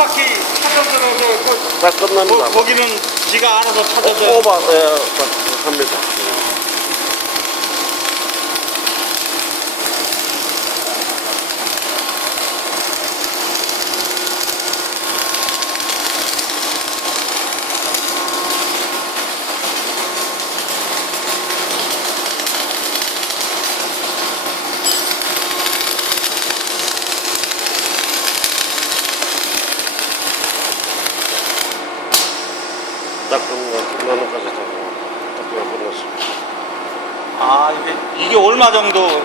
바퀴 찾아들어서 다 끝납니다. 거기는 지가 알아서 찾아서 뽑아야 합니다. 딱 끝나는까지 다 끝났습니다. 아 이게 얼마 정도